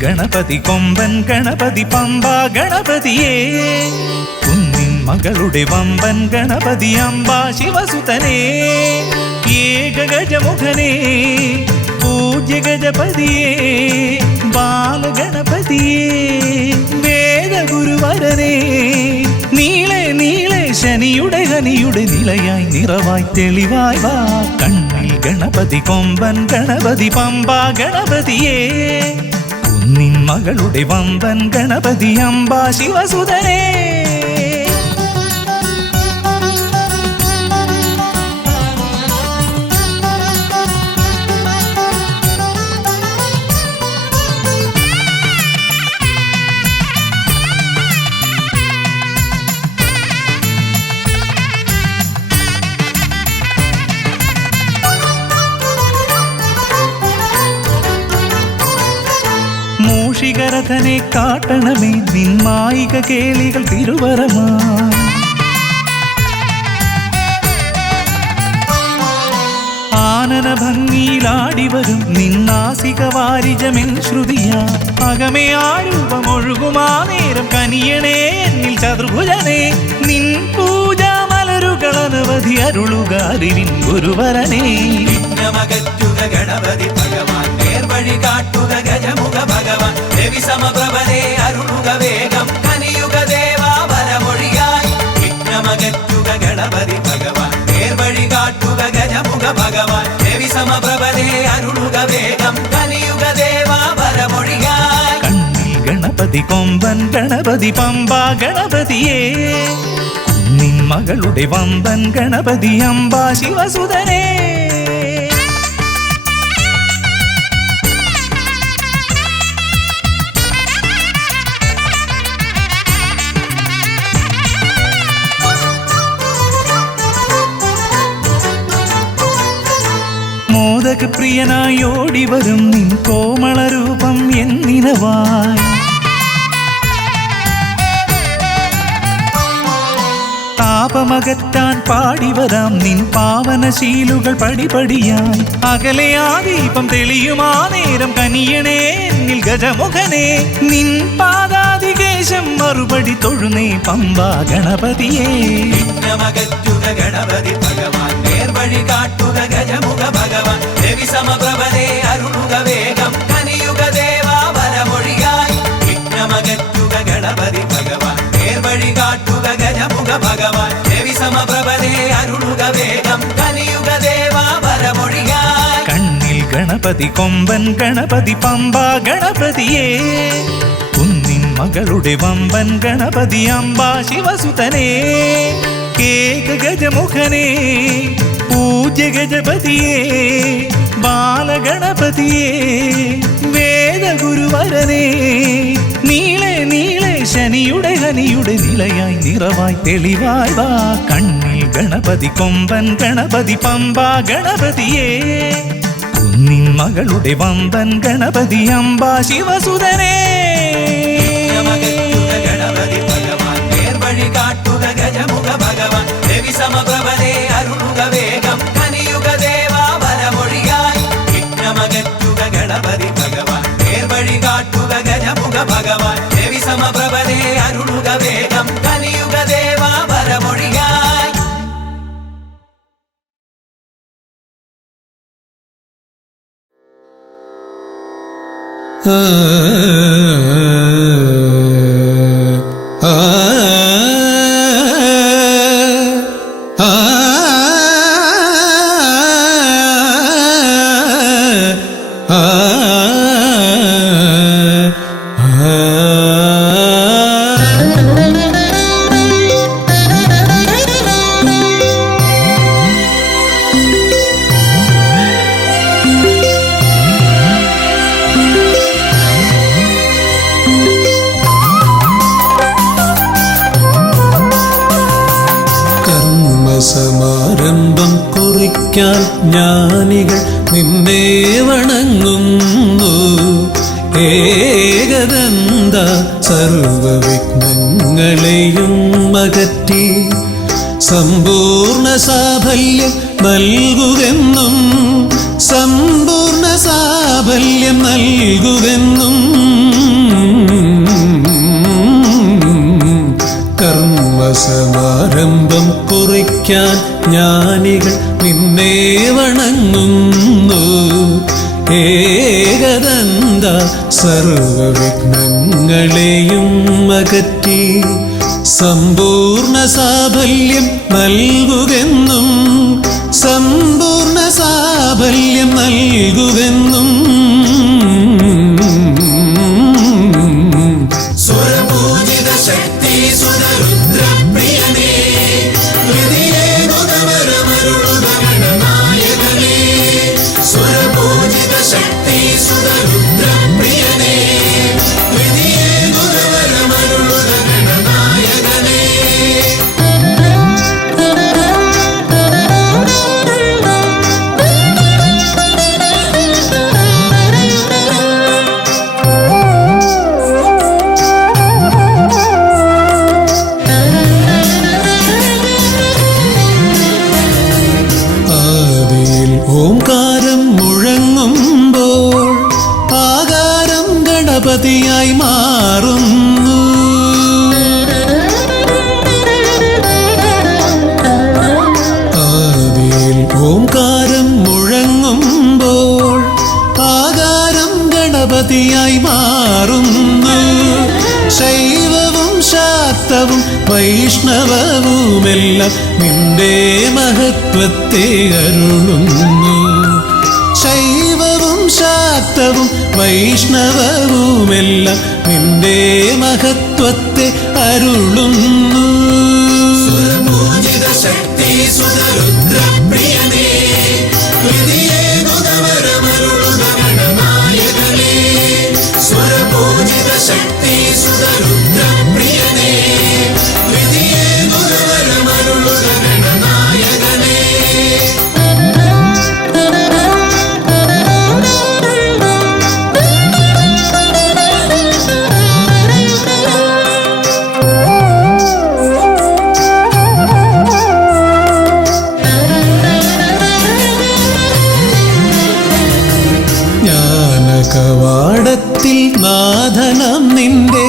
ഗണപതി കൊമ്പൻ ഗണപതി പമ്പ ഗണപതിയേ കുന്നിൻ മകളുടെ വമ്പൻ ഗണപതി അംബ ശിവസുതനേ ഏകഗജമുഖനേ പൂജ്യ ഗജപതിയേ ബാലഗണപതിയേ വേദഗുരുവരനേ നീളെ നീളെ ശനിയുടെ ഹനിയുടെ നിലയായി നിറവായി തെളിവായി വാ കണ്ണിൽ ഗണപതി കൊമ്പൻ ഗണപതി പമ്പ ഗണപതിയേ കുന്നിൻ മകളുടെ വമ്പൻ ഗണപതി അംബ ശിവസുതനേ മൂഷികരഥനെ കാട്ടണമേ നിന്മായിക കേളികൾ തിരുവരമായി ആനന ഭംഗിയിലാടിവരും നിന്നാസിക വാരിജമെൻ ശ്രുതിയാ അകമേ ആരൂപമൊഴുകുമാ നേരം കനിയണേ എന്നിൽ ചതുർഭുജനേ നിൻ പൂജാ മലരുകൾ അനവധി അരുളുക അറിവിൻ ഗുരുവരനേ വിഘ്നമകറ്റുക ഗണപതി ഭഗവാൻ നേർവഴി കാട്ടുക ഗജമുഖ ഭഗവാൻ രവി സമപ്രഭനെ അരുളുക വേഗം കനിയുക ദേവാ വരമൊഴിയായി വിഘ്നമകറ്റുക ഗണപതി ഭഗവാൻ നേർവഴി കാട്ടുക ഗജമുഖ ഭഗവാൻ രവി സമപ്രഭനെ അരുളുക വേഗം കനിയുക ദേവാ വരമൊഴിയായി കണ്ണിൽ ഗണപതി കൊമ്പൻ ഗണപതി പമ്പ ഗണപതിയേ കുന്നിൻ മകളുടെ വമ്പൻ ഗണപതി അംബ ശിവസുതനേ പ്രിയനായി ഓടിവരും നിൻ കോമളരൂപം എന്നിനവായി താപമകറ്റാൻ പാടിവരാം നിൻ പാവനശീലുകൾ പടിപടിയായി അകലെ ആ ദീപം തെളിയുമാ നേരം കനിയണേ എന്നിൽ ഗജമുഖനേ നിൻ പാദാതികേശം മറുപടി തൊഴുന്നേ പമ്പ ഗണപതിയേ വിഘ്നമകറ്റുക ഗണപതി ഭഗവാൻ നേർവഴി കാട്ടുക ഗജമുഖ ഭഗവാൻ രവി സമപ്രഭനെ അരുളുക വേഗം കനിയുക ദേവാ വരമൊഴിയായി വിഘ്നമകറ്റുക ഗണപതി ഭഗവാൻ നേർവഴി കാട്ടുക ഗജമുഖ ഭഗവാൻ രവി സമപ്രഭനെ അരുളുക വേഗം കനിയുക ദേവാ വരമൊഴിയായി കണ്ണിൽ ഗണപതി കൊമ്പൻ ഗണപതി പമ്പ ഗണപതിയേ കുന്നിൻ മകളുടെ വമ്പൻ ഗണപതി അംബ ശിവസുതനേ ഏകഗജമുഖനേ പൂജ്യ ഗജപതിയേ ബാലഗണപതിയേ വേദഗുരുവരനേ നീളെ നീളെ ശനിയുടെ ഹനിയുടെ നിലയായി നിറവായി തെളിവായി വാ കണ്ണിൽ ഗണപതി കൊമ്പൻ ഗണപതി പമ്പ ഗണപതിയേ കുന്നിൻ മകളുടെ വമ്പൻ ഗണപതി അംബ ശിവസുതനേ ഗണപതി ഭഗവാൻ നേർവഴി കാട്ടുക ഗജമുഖ ഭഗവാൻ രവി സമപ്രഭനെ അരുളുക വേഗം കനിയുക ദേവാ വരമൊഴിയായി വിഘ്നമകറ്റുക ഗണപതി ഭഗവാൻ നേർവഴി കാട്ടുക ഗജമുഖ ഭഗവാൻ രവി സമപ്രഭനെ അരുളുക വേഗം കനിയുക ദേവാ വരമൊഴിയായി സമാരംഭം കുറിക്കാൻ ജ്ഞാനികൾ നിന്നെ വണങ്ങുന്നു ഏകദന്ത സർവവിഘ്നങ്ങളെയും അകറ്റി സമ്പൂർണ്ണ സാഫല്യം നൽകുകെന്നും കർമ്മസമാരംഭം കുറിക്കാൻ ജ്ഞാനികൾ നിന്നെ വണങ്ങുന്നു. ഏകദന്ത സർവവിഘ്നങ്ങളെയും അകറ്റി സമ്പൂർണ്ണ സാഫല്യം നൽകുകെന്നും, സമ്പൂർണ്ണ സാഫല്യം നൽകുകെന്നും. സ്വരപൂജിത ശക്തി സുതരുദ്രപ്രിയനേ, ഹൃദയേ ഗുണവരമരുളുക ഗണനായകനേ. സ്വരപൂജിത ശക്തി സുതരുദ്രപ്രിയനേ, ഹൃദയേ ഗുണവരമരുളുക ഗണനായകനേ. ആദിയിൽ ഓംകാരം മുഴങ്ങുമ്പോൾ ആകാരം ഗണപതിയായി മാറുന്നു. ആദിയിൽ ഓംകാരം മുഴങ്ങുമ്പോൾ ആകാരം ഗണപതിയായി മാറുന്നു. ശൈവവും ശാക്തവും വൈഷ്ണവവുമെല്ലാം നിന്റെ മഹത്വത്തെ അരുളുന്നു. ശൈവവും ശാക്തവും വൈഷ്ണവവുമെല്ലാം നിന്റെ മഹത്വത്തെ അരുളുന്നു. സ്വരപൂജിത ശക്തി സുതരുദ്രപ്രിയനേ, ഹൃദയേ ഗുണവരമരുളുക ഗണനായകനേ. സ്വരപൂജിത ശക്തി സുതരുദ്രപ്രിയനേ, ഹൃദയേ ഗുണവരമരുളുക ഗണനായകനേ. ജ്ഞാനകവാടത്തിൽ നാഥനം നിന്റെ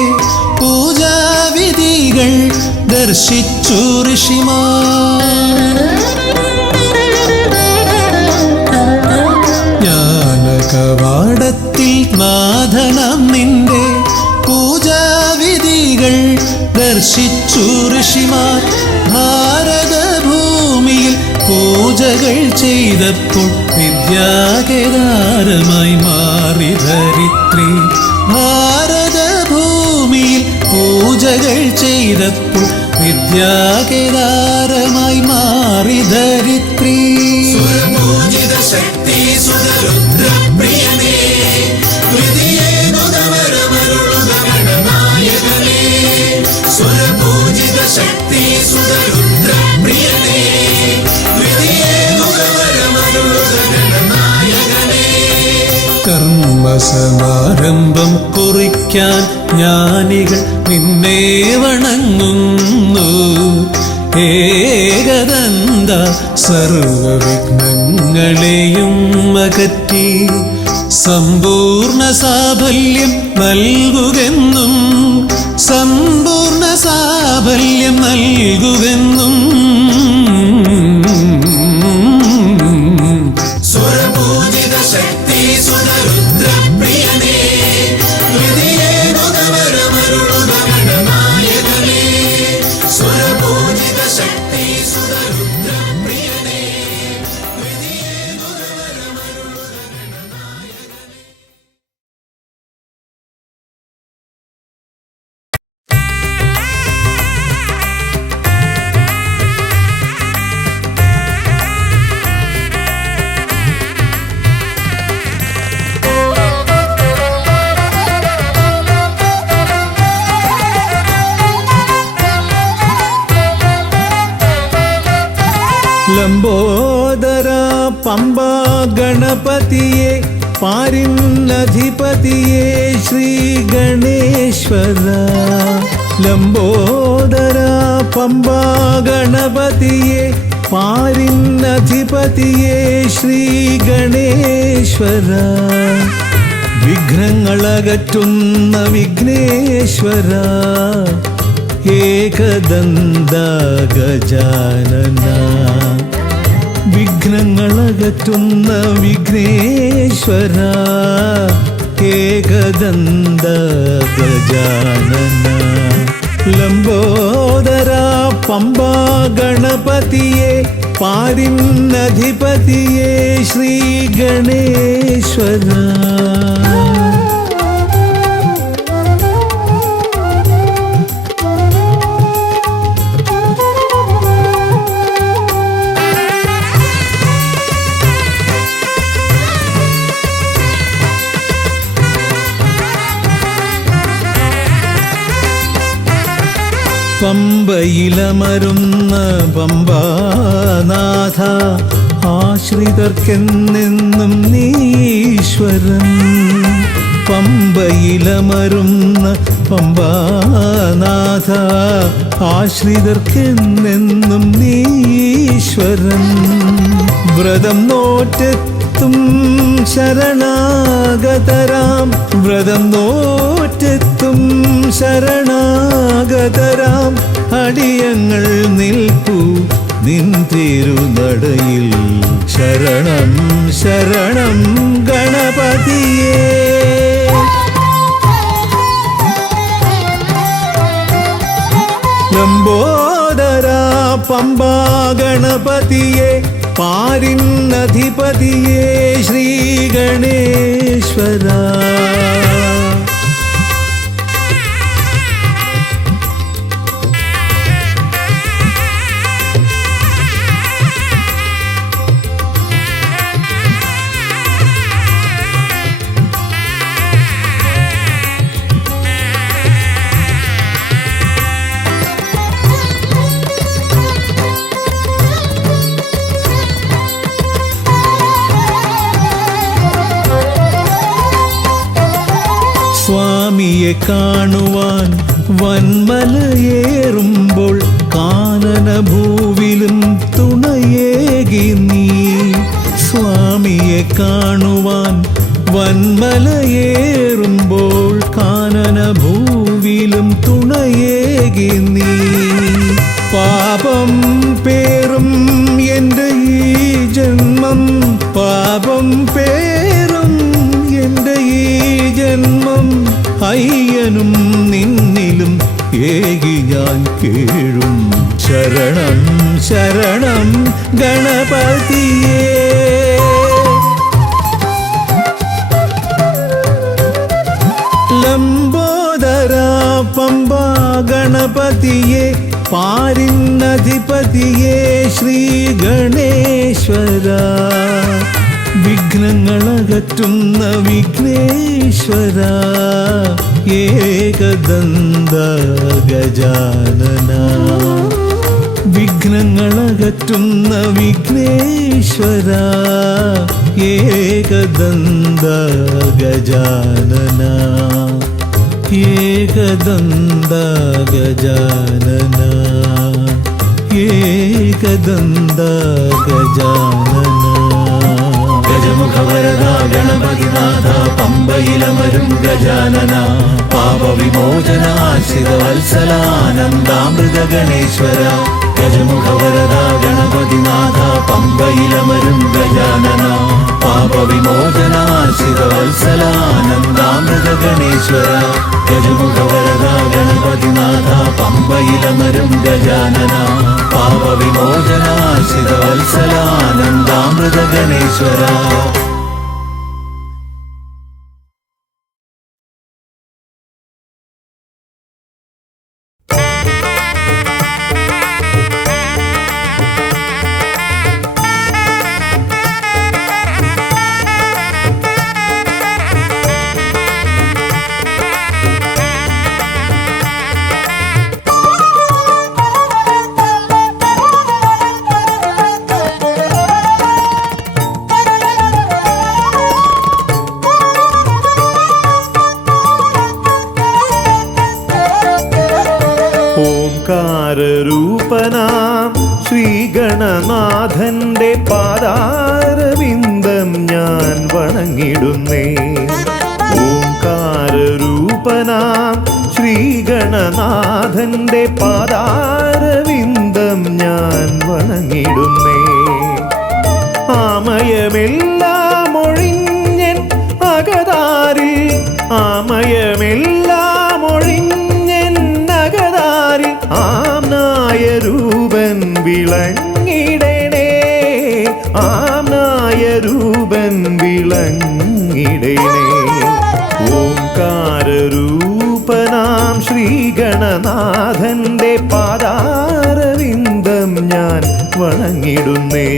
പൂജാവിധികൾ ദർശിച്ചു ഋഷിമാർ. ജ്ഞാനകവാടത്തിൽ നാഥനം നിന്റെ പൂജാവിധികൾ ദർശിച്ചു ഋഷിമാർ. ഭാരതഭൂമിയിൽ പൂജകൾ ചെയ്തപ്പോൾ വിദ്യാകേദാരമായി മാറി ധരിത്രി. ഭാരതഭൂമിയിൽ പൂജകൾ ചെയ്തപ്പോൾ വിദ്യാകേദാരമായി മാറി ധരിത്രി. സ്വരപൂജിത ശക്തി സുതരുദ്രപ്രിയനേ, ഹൃദയേ ഗുണവരമരുളുക ഗണനായകനേ. സ്വരപൂജിത ശക്തി സുതരുദ്രപ്രിയനേ, ഹൃദയേ ഗുണവരമരുളുക ഗണനായകനേ. കർമ്മസമാരംഭം കുറിക്കാൻ ജ്ഞാനികൾ നിന്നെ വണങ്ങുന്നു. ഏകദന്ത സർവവിഘ്നങ്ങളെയും അകറ്റി സമ്പൂർണ്ണ സാഫല്യം നൽകുകെന്നും, സമ്പൂർണ്ണ സാഫല്യം നൽകുകെന്നും. സ്വരപൂജിത ശക്തി സുതരുദ്രപ്രിയനേ, ഹൃദയേ ഗുണവരമരുളുക ഗണനായകനേ. സ്വരപൂജിത ശക്തി സുതരുദ്രപ്രിയനേ, ഹൃദയേ ഗുണവരമരുളുക ഗണനായകനേ. ലംബോദര പമ്പ ഗണപതിയെ പാരിന്നധിപതിയെ ശ്രീ ഗണേശ്വര. ലംബോദര പമ്പ ഗണപതിയെ പാരിന്നധിപതിയെ ശ്രീ ഗണേശ്വര. വിഘ്നങ്ങളകറ്റുന്ന വിഘ്നേശ്വര, ഏകദന്ത ഗജാനന വിഘ്നങ്ങളകറ്റുന്ന വിഘ്നേശ്വര ഏകദന്ത ഗജാനന ലംബോദര പമ്പാ ഗണപതിയെ പാരിന്നധിപതിയെ ശ്രീ ഗണേശ്വര പമ്പയിലമരുന്ന പമ്പാനാഥ ആശ്രിതർക്കെന്നെന്നും നീശ്വരൻ പമ്പയിലമരുന്ന പമ്പാനാഥ ആശ്രിതർക്കെന്നെന്നും നീശ്വരൻ വ്രതം നോറ്റെത്തും ശരണാഗതരാം വ്രതം നോറ്റെത്തും ശരണാഗതരാം അടിയങ്ങൾ നിൽപ്പൂ നിൻ തിരുനടയിൽ ശരണം ശരണം ഗണപതിയേ ലംബോദര പമ്പാ ഗണപതിയെ പാരിന്നധിപതിയെ ശ്രീ ഗണേശ്വര സ്വാമിയെ കാണുവാൻ വന്മലയേറുമ്പോൾ കാനനഭൂവിലും തുണയേകി നീ സ്വാമിയെ കാണുവാൻ വന്മലയേറുമ്പോൾ കാനനഭൂവിലും തുണയേകി നീ പാപം പേറും എൻ്റെ ഈ ജന്മം പാപം പേറും എൻ്റെ ഈ ജന്മം അയ്യനും നിന്നിലും ഏകി ഞാൻ കേഴും ശരണം ശരണം ഗണപതിയേ ലംബോദര പമ്പാ ഗണപതിയെ പാരിന്നധിപതിയെ ശ്രീ ഗണേശ്വര വിഘ്നങ്ങളകറ്റുന്ന വിഘ്നേശ്വര ഏകദന്ത ഗജാനന വിഘ്നങ്ങളകറ്റുന്ന വിഘ്നേശ്വര ഏകദന്ത ഗജാനന ഏകദന്ത ഗജാനന ഏകദന്ത ഗജാനന ഗജമുഖവരദ ഗണപതിനാഥ പമ്പയിലമരും ഗജാനന പാപവിമോചനാശ്രിത വത്സലാനന്ദാമൃത ഗണേശ്വര ഗജമുഖവരദ ഗണപതിനാഥ പമ്പയിലമരും ഗജാനന പാപവിമോചനാശ്രിത വത്സലാനന്ദാമൃത ഗണേശ്വര ഗജമുഖവരദ ഗണപതിനാഥ പമ്പയിലമരും ഗജാനന പാപവിമോചനാശ്രിത വത്സലാനന്ദാമൃത ഗണേശ്വര ഓംകാരൂപനാം ശ്രീഗണനാഥന്റെ പാദാരവിന്ദം ഞാൻ വണങ്ങിടുന്നേ ഓംകാരൂപനാം ശ്രീ ശ്രീഗണനാഥന്റെ പാദാരവിന്ദം ഞാൻ വണങ്ങിടുന്നേ. ആമയമെല്ലാം ഒഴിഞ്ഞൻ അകതാരിൽ, ആമയമെല്ലാം ഒഴിഞ്ഞൻ അകതാരിൽ ആംനായ രൂപൻ വിളങ്ങിടണേ, ആംനായ രൂപൻ വിളങ്ങിടണേ. ഓംകാരരൂപനാം ശ്രീഗണനാഥന്റെ പാദാരവിന്ദം ഞാൻ വണങ്ങിടുന്നേ.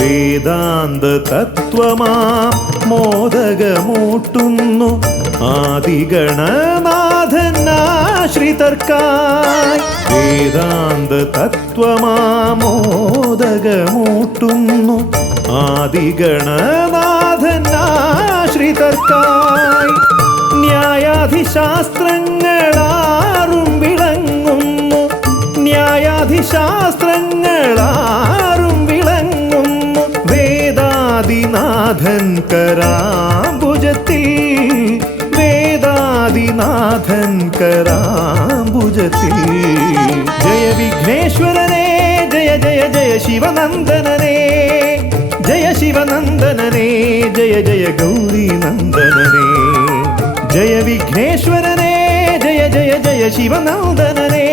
വേദാന്ത തത്വമാം മോദകമൂട്ടുന്നു ആദിഗണനാഥനാശ്രിതർക്കായി. വേദാന്ത തത്വമാം മോദകമൂട്ടുന്നു ആദിഗണനാഥനാശ്രിതർക്കായി. ന്യായാധിശാസ്ത്രങ്ങളാറും വിളങ്ങുന്നു, ന്യായാധിശാസ്ത്രങ്ങളാറും വിളങ്ങുന്നു വേദാദിനാഥൻ കരാംബുജത്തിൽ, വേദാദിനാഥൻ കരാംബുജത്തിൽ. ജയ വിഘ്നേശ്വരനേ ജയ ജയ ജയ ശിവനന്ദനനേ, ജയ ശിവനന്ദനനേ ജയ ജയ ഗൗരീനന്ദനനേ. ജയ വിഘ്നേശ്വരനേ ജയ ജയ ജയ ശിവനന്ദനനേ,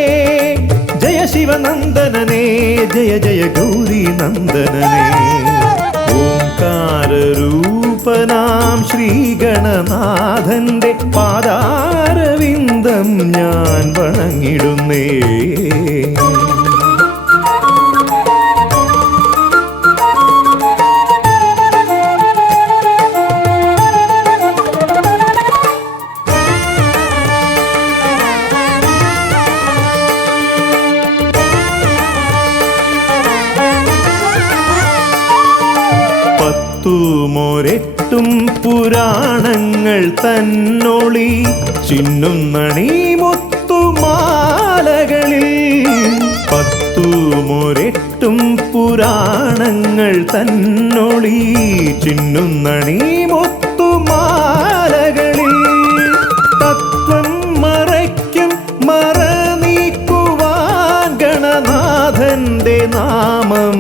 ജയ ശിവനന്ദനനേ ജയ ജയ ഗൗരീനന്ദനനേ. ഓംകാരരൂപനാം ശ്രീഗണനാഥന്റെ പാദാരവിന്ദം ഞാൻ വണങ്ങിടുന്നേ. പത്തുമൊരെട്ടും പുരാണങ്ങൾ തന്നൊളി ചിന്നുന്നണി മുത്തുമാലകളിൽ. പത്തുമൊരെട്ടും പുരാണങ്ങൾ തന്നൊളി ചിന്നുന്നണി മുത്തുമാലകളിൽ. തത്വം മറയ്ക്കും മറ നീക്കുവാൻ ഗണനാഥന്റെ നാമം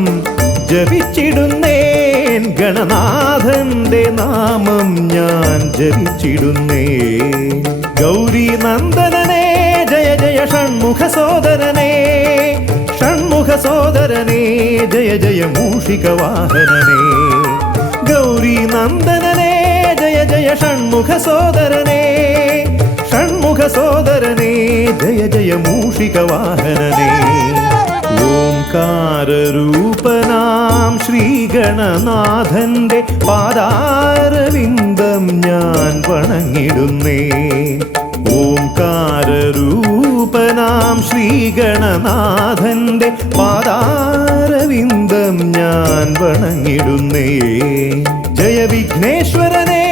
ജപിച്ചിടുന്നേൻ, ഗണനാഥന്റെ നാമം ഞാൻ ജപിച്ചിടുന്നേ. ഗൗരി നന്ദനനേ ജയ ജയ ഷൺമുഖ സോദരനേ, ഷൺമുഖ സോദരനേ ജയ ജയ മൂഷിക വാഹനനേ. ഗൗരി നന്ദനനേ ജയ ജയ ഷൺമുഖ സോദരനേ, ഷൺമുഖ സോദരനേ ജയ ജയ മൂഷിക വാഹനനേ. ഓംകാരരൂപനാം ശ്രീഗണനാഥന്റെ പാദാരവിന്ദം ഞാൻ വണങ്ങിടുന്നേ. ഓംകാരരൂപനാം ശ്രീഗണനാഥന്റെ പാദാരവിന്ദം ഞാൻ വണങ്ങിടുന്നേ. ജയ വിഘ്നേശ്വരനേ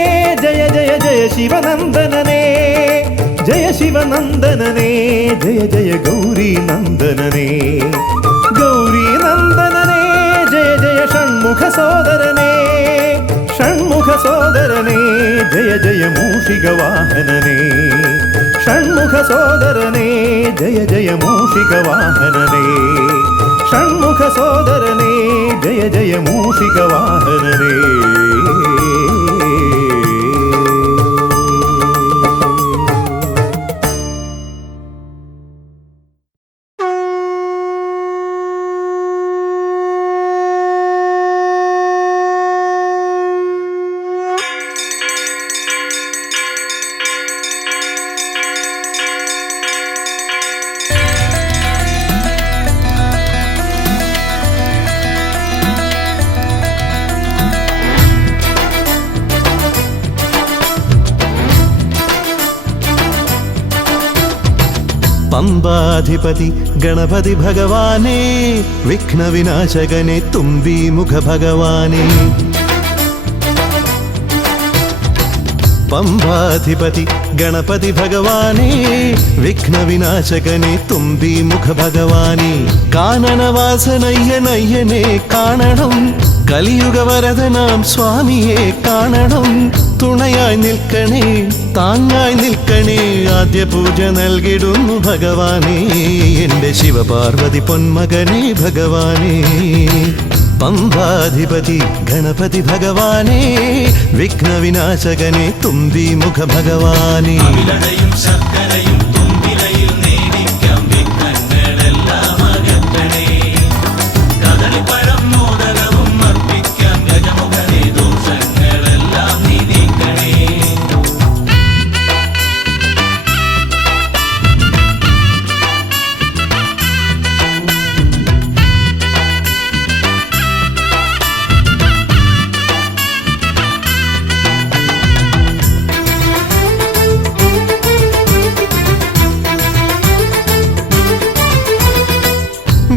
ജയ ജയ ജയ ശിവനന്ദനനേ, ജയ ശിവനന്ദനനേ ജയ ജയ ഗൗരീനന്ദനനേ. ഗൗരീനന്ദനനേ ജയ ജയ ഷൺമുഖ സോദരനേ, ഷൺമുഖ സോദരനേ ജയ ജയ മൂഷിക വാഹനനേ. ഷൺമുഖ സോദരനേ ജയ ജയ മൂഷിക വാഹനനേ, ഷൺമുഖ സോദരനേ ജയ ജയ മൂഷിക വാഹനനേ. പമ്പാധിപതി ഗണപതി ഭഗവാനേ വിഘ്നവിനാശകനെ തുമ്പീമുഖ ഭഗവാനേ പമ്പാധിപതി ഗണപതി ഭഗവാനേ വിഘ്നവിനാശകനെ തുമ്പീമുഖ ഭഗവാനേ കാനനവാസനയ്യനയ്യനെ കാണണം കലിയുഗവരദനാം സ്വാമിയെ കാണണം തുണയായി നിൽക്കണേ താങ്ങായി നിൽക്കണേ ആദ്യ പൂജ നൽകിടുന്നു ഭഗവാനേ എൻ്റെ ശിവപാർവതി പൊന്മകനേ ഭഗവാനേ പമ്പാധിപതി ഗണപതി ഭഗവാനേ വിഘ്നവിനാശകനെ തുമ്പീമുഖ ഭഗവാനേ ശർക്കരയും തുമ്പിലയിൽ നേടിക്കാം വിഘ്നങ്ങളെല്ലാം അകറ്റണേ കദളിപ്പഴം മോദകവും അർപ്പിക്കാം ഗജമുഖനെ ദോഷങ്ങളെല്ലാം നീ നീക്കണേ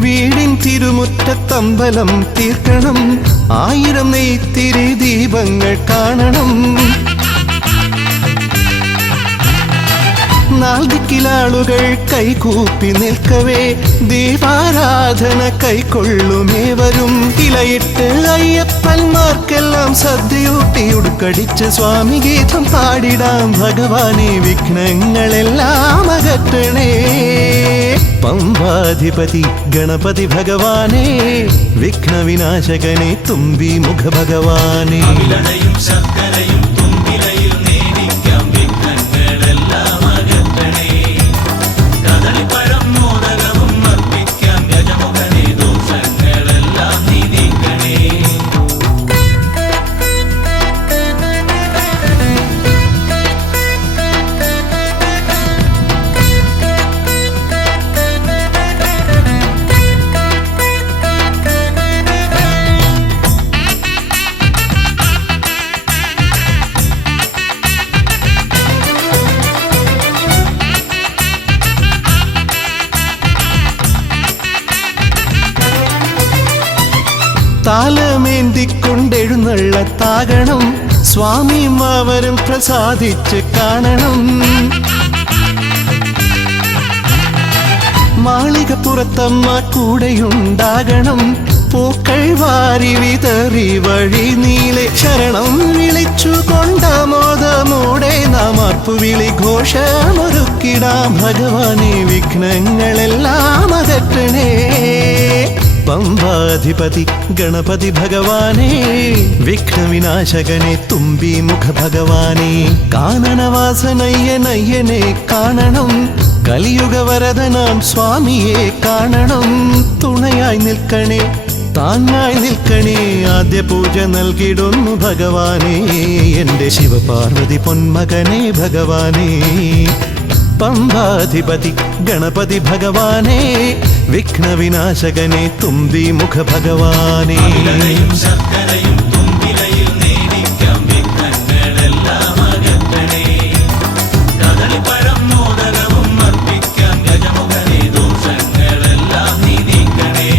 വീടിൻ തിരുമുറ്റത്തമ്പലം തീർക്കണം 1000 നെയ്ത്തിരി ദീപങ്ങൾ കാണണം നാൽദിക്കിലാളുകൾ കൈകൂപ്പി നിൽക്കവേ ദീപാരാധന കൈക്കൊള്ളുമേവരും ഇലയിട്ട് അയ്യപ്പന്മാർക്കെല്ലാം സദ്യയൂട്ടി ഉടുക്കടിച്ച് സ്വാമി ഗീതം പാടിടാം ഭഗവാനെ വിഘ്നങ്ങളെല്ലാം അകറ്റണേ പമ്പാധിപതി ഗണപതി ഭഗവാനേ വിഘ്നവിനാശകനെ തുമ്പീമുഖ ഭഗവാനേ ശർക്കരയും തുമ്പിലയിൽ നേടിക്കാം വിഘ്നങ്ങളെല്ലാം അകറ്റണേ കദളിപ്പഴം മോദകവും അർപ്പിക്കാം ഗജമുഖനെ ദോഷങ്ങളെല്ലാം നീ നീക്കണേ താലമേന്തിക്കൊണ്ടെഴുന്നള്ളത്താകണം സ്വാമിമാവരും പ്രസാദിച്ച് കാണണം മാളികപ്പുറത്തമ്മ കൂടെയുണ്ടാകണം പൂക്കൾ വാരി വിതറി വഴി നീളെ ശരണം വിളിച്ചു കൊണ്ടാമോദമോടെ നാം അർപ്പുവിളി ഘോഷമൊരുക്കിടാം ഭഗവാനെ വിഘ്നങ്ങളെല്ലാം അകറ്റണേ പമ്പാധിപതി ഗണപതി ഭഗവാനേ വിഘ്നവിനാശകനെ തുമ്പീമുഖ ഭഗവാനേ കാനനവാസനയ്യനയ്യനെ കാണണം കലിയുഗവരദനാം സ്വാമിയെ കാണണം തുണയായി നിൽക്കണേ താങ്ങായി നിൽക്കണേ ആദ്യ പൂജ നൽകിടുന്നു ഭഗവാനേ എൻ്റെ ശിവപാർവതി പൊന്മകനേ ഭഗവാനേ പമ്പാധിപതി ഗണപതി ഭഗവാനേ വിഘ്നവിനാശകനെ തുമ്പീമുഖ ഭഗവാനേ ശർക്കരയും തുമ്പിലയിൽ നേടിക്കാം വിഘ്നങ്ങളെല്ലാം അകറ്റണേ കദളിപ്പഴം മോദകവും അർപ്പിക്കാം ഗജമുഖനെ ദോഷങ്ങളെല്ലാം നീ നീക്കണേ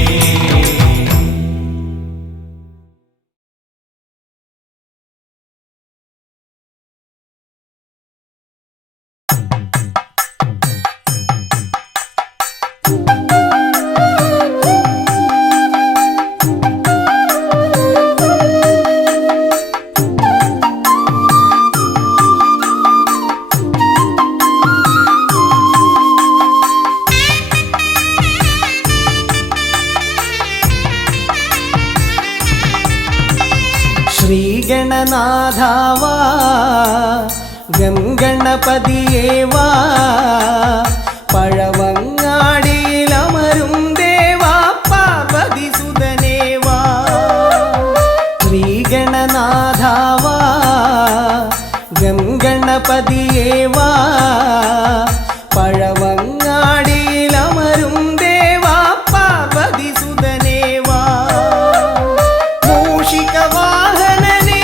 ശ്രീഗണനാഥാവാ ഗംഗണപതിയേവാ പഴവങ്ങാടിയിലമരും ദേവാ പാർവതിസുതനേവാ ശ്രീഗണനാഥാവാ ഗംഗണപതിയേവാ പഴവങ്ങാടിയിലമരും ദേവാ പാർവതിസുതനേവാ മൂഷികവാഹനനേ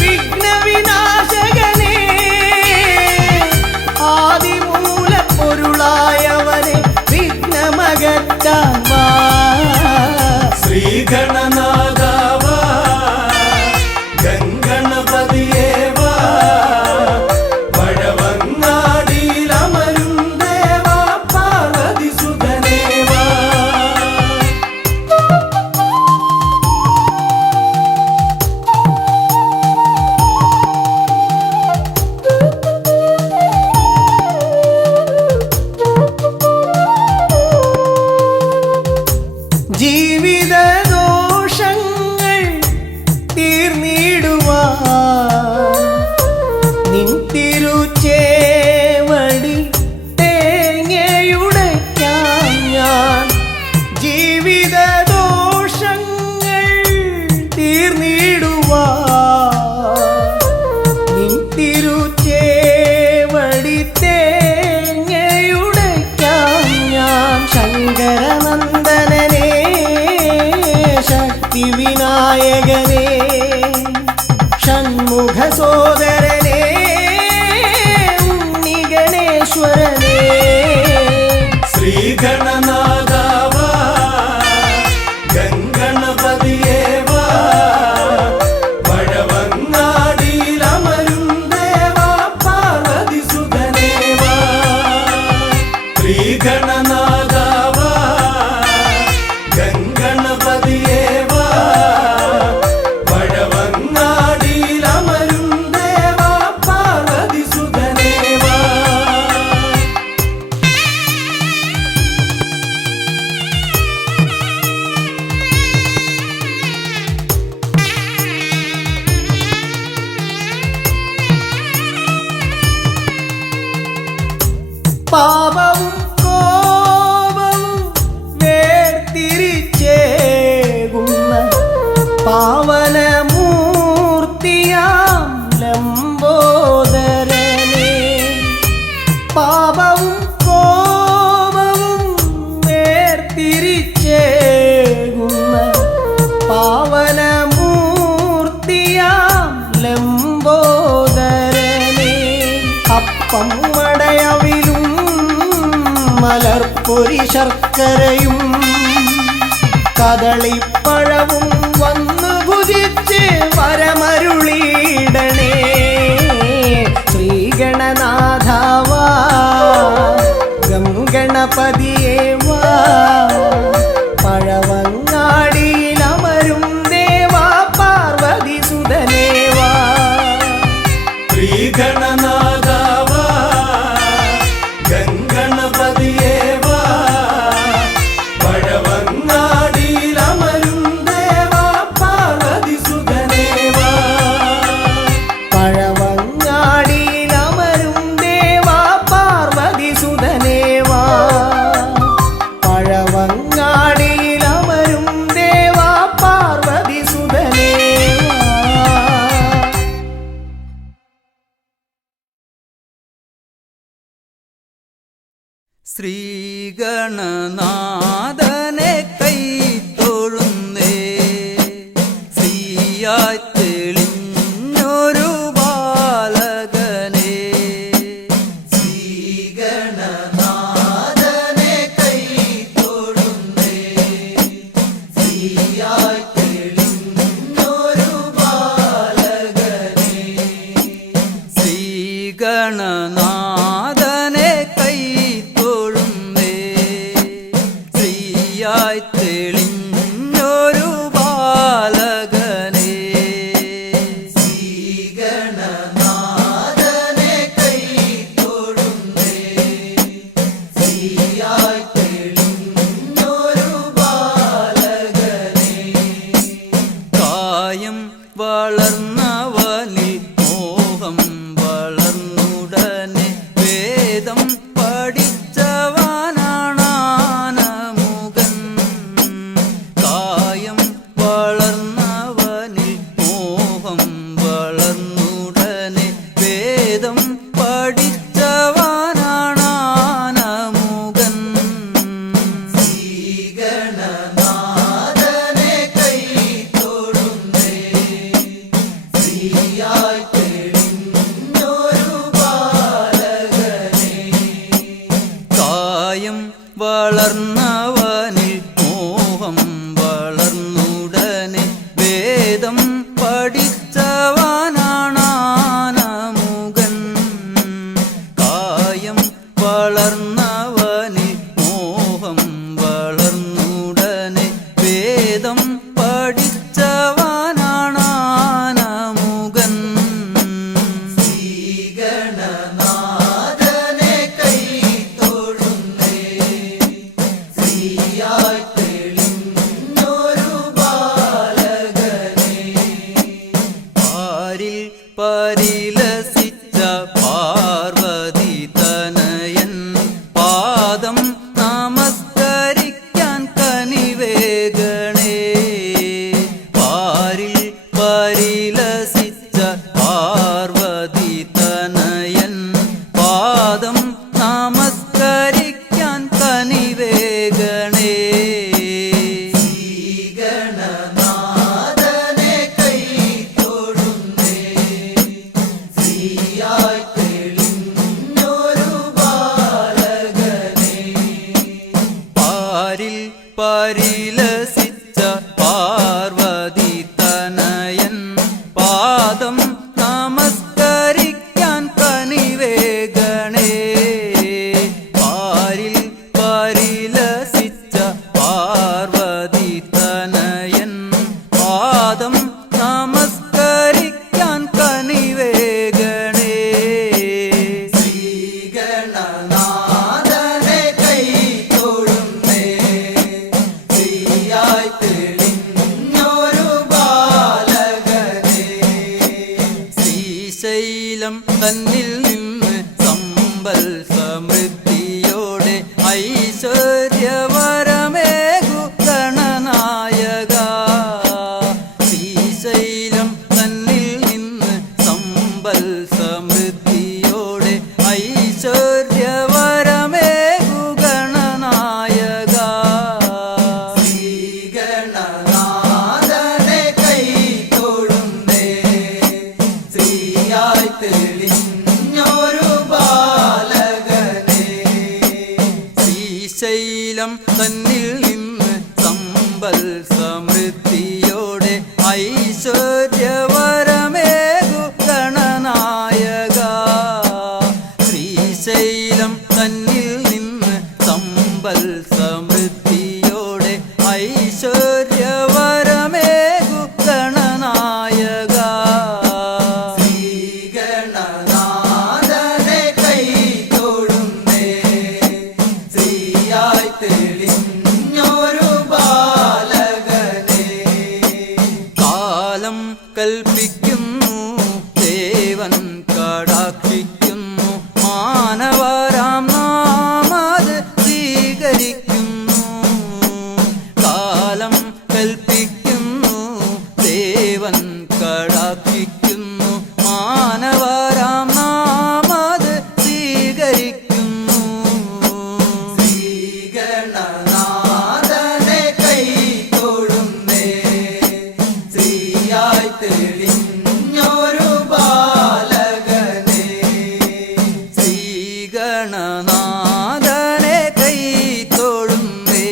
വിഘ്നവിനാശകനേ ആദിമൂലപ്പൊരുൾ ശ്രീഗണനാഥാവാ ഗംഗണപതിയേവാ പഴവങ്ങാടിയിലമരും ദേവാ പാർവതി സുതനേവാ ജീവിത ദോഷങ്ങൾ തീർന്നിടുവാൻ നിൻ തിരുച്ചേവടി തേങ്ങയുടയ്ക്കാൻ ഞാൻ ജീവിത ദോഷങ്ങൾ തീർന്നിടുവാൻ നിൻ തിരുച്ചേവടി തേങ്ങയുടയ്ക്കാൻ ഞാൻ ശങ്കരനന്ദനനെ ശക്തി വിനായകനെ ഷൺമുഖ സോദരനെ ഉണ്ണി ഗണേശ്വരനെ ശ്രീഗണനാഥാവാ ഗംഗണപതിയേവാ പഴവങ്ങാടിയിലമരും ദേവാ പാർവതി സുതനേവാ ശ്രീഗണനാഥാവാ ഗംഗണപതിയേവാ പഴവങ്ങാടിയിലമരും ദേവാ പാർവതി സുതനേവാ പാപവും കോപവും വേർതിരിച്ചേകുന്ന പാവനമൂർത്തിയാം ലംബോദരനെ പാപവും കോപവും വേർതിരിച്ചേകുന്ന പാവനമൂർത്തിയാം ലംബോദരനെ അപ്പം മടയവിലും മലർപ്പൊരി ശർക്കരയും കദളിപ്പഴവും വന്നു ഭുജിച്ച് വരമരുളിയിടണേ ശ്രീഗണനാഥാവാ ഗംഗണപതിയേവാ പഴവങ്ങാടിയിലമരും ദേവാ പാർവതി സുതനേവാ ശ്രീഗണനാഥാവാ ഗംഗണപതിയേവാ പഴവങ്ങാടിയിലമരും ദേവാ പാർവതി സുതനേവാ പഴവങ്ങാടിയിലമരും ദേവാ പാർവതി സുതനേവാ പഴവങ്ങാടിയിലമരും ദേവാ പാർവതി സുതനേവാ ശ്രീഗണനാഥനെ കൈ തൊഴുന്നേ ശ്രീയായി തെളിഞ്ഞൊരു ബാലകനെ ശ്രീഗണനാഥനെ കൈ തൊഴുന്നേ ശ്രീയായി തെളിഞ്ഞൊരു ബാലകനെ ശ്രീഗണനാഥനെ കൈ തൊഴുന്നേ ശ്രീയായി തെളിഞ്ഞൊരു ബാലകനെ ശ്രീഗണനാഥനെ കൈ തൊഴുന്നേ ശ്രീയായി തെളിഞ്ഞൊരു ബാലകനെ കായം വളർന്നവനിൽ മോഹം വളർന്നുടനെ തന്നിൽ നിന്ന് സമ്പൽ സമൃദ്ധിയോടെ ഐശ്വര്യവരമേകു ഗണനായക ശ്രീശൈലം തന്നിൽ നിന്ന് സമ്പൽ സമൃദ്ധിയോടെ ഐശ്വര്യവരമേകു ഗണനായക ശ്രീഗണനാഥനെ കൈ തൊഴുന്നേ ശ്രീയായി തെളിഞ്ഞൊരു ബാലകനെ ശ്രീശൈലം തന്നിൽ നിന്ന് സമ്പൽ സമൃദ്ധിയോടെ ഐശ്വര്യവരമേകു ഗണനായക ശ്രീശൈലം തന്നിൽ നിന്ന് സമ്പൽ സമൃദ്ധിയോടെ ഐശ്വര്യവരമേകു ഗണനായക ശ്രീഗണനാഥനെ കൈ തൊഴുന്നേ ശ്രീയായി തെളിഞ്ഞൊരു ബാലകനെ കാലം കൽപ്പിക്കുന്നു ദേവൻ കടാക്ഷിക്കുന്നു മാനവരാം നാമത് സ്വീകരിക്കുന്നു കാലം കൽപ്പിക്കുന്നു ദേവൻ കടാക്ഷിക്കുന്നു മാനവരാം നാമത് സ്വീകരിക്കുന്നു ശ്രീഗണനാഥനെ കൈ തൊഴുന്നേ ശ്രീയായി തെളിഞ്ഞൊരു ബാലകനെ ശ്രീഗണനാഥനെ കൈ തൊഴുന്നേ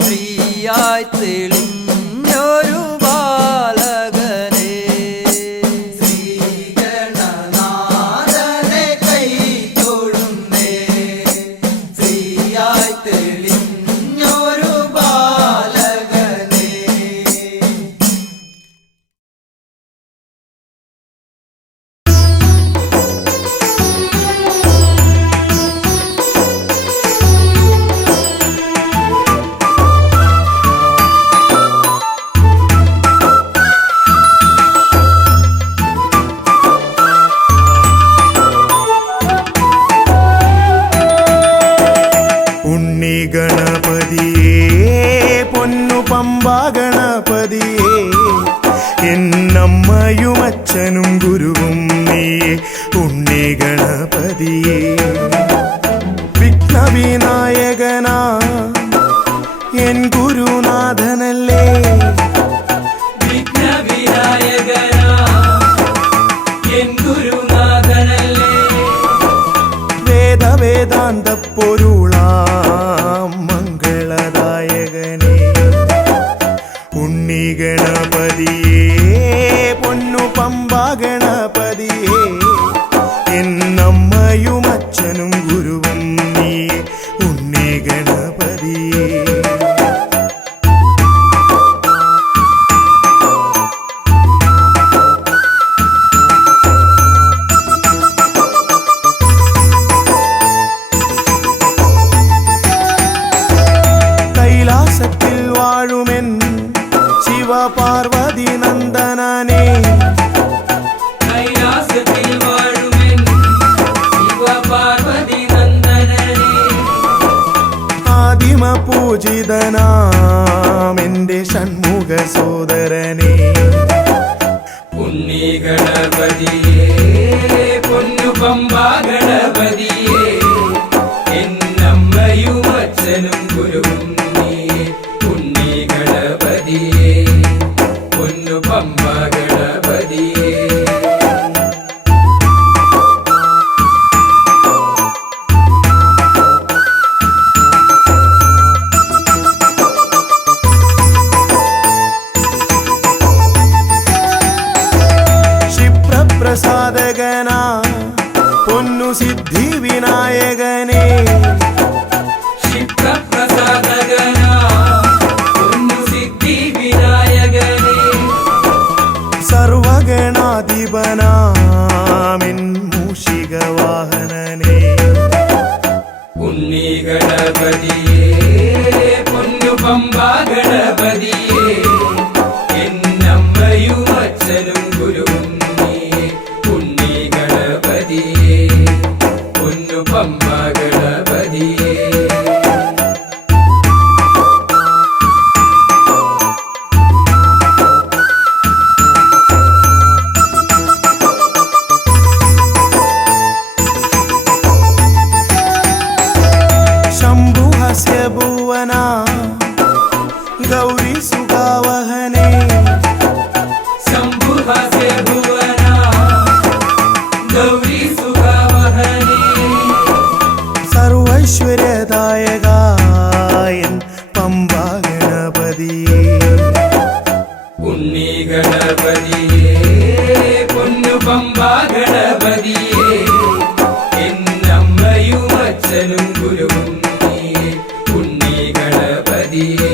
ശ്രീയായി തെളിഞ്ഞൊരു ബാലകനെ ശ്രീഗണനാഥനെ കൈ തൊഴുന്നേ ശ്രീയായി തെളിഞ്ഞൊരു ബാലകനെ ഉണ്ണി ഗണപതിയേ പൊന്നു പമ്പ ഗണപതിയേ എന്നമ്മയും അച്ഛനും ഗുരുവും നീയേ ഉണ്ണി ഗണപതിയേ വിഘ്നവിനായകനാ എൻ ഗുരുനാഥനല്ലേ വിഘ്നവിനായകനാ എൻ ഗുരുനാഥനല്ലേ വേദാന്ത പൊരുളാം മംഗളദായകനേ ഉണ്ണി ഗണപതിയേ പൊന്നു പമ്പ ഗണപതിയേ എന്നമ്മയും അച്ഛനും ഗുരുവും നീ ഉണ്ണി ഗണപതിയേ കൈലാസത്തിൽ വാഴുമെൻ ശിവപാർവതി നന്ദനനേ കൈലാസത്തിൽ വാഴുമെൻ ശിവപാർവതി നന്ദനനെ ആദിമ പൂജിതനാം എന്റെ ഷൺമുഖ സോദരനേ ഉണ്ണി ഗണപതിയേ പൊന്നു പമ്പ ഗണപതിയേ എന്നമ്മയും അച്ഛനും ഗുരുവും നീ ഉണ്ണി ഗണപതിയേ പൊന്നു പമ്പ ഗണപതിയേ ക്ഷിപ്രപ്രസാദകനാ പൊന്നു സിദ്ധി വിനായകനേ ക്ഷിപ്രപ്രസാദകനാ പൊന്നു സിദ്ധി വിനായകനേ സർവഗണാധിപനാമിൻ മൂഷിക വാഹനനേ ഉണ്ണി ഗണപതിയേ പൊന്നു പമ്പ ഗണപതിയേ എന്നമ്മയും അച്ഛനും ഗുരുവും നീ ഉണ്ണി ഗണപതിയേ ഗൗരി സുഖവഹനേ സർവൈശ്വര്യദായകായൻ പമ്പാ ഗണപതിയേ ഉണ്ണി ഗണപതിയേ പൊന്നു പമ്പാ ഗണപതിയേ എന്നമ്മയും അച്ഛനും ഗുരുവും നീയേ ഉണ്ണി ഗണപതിയേ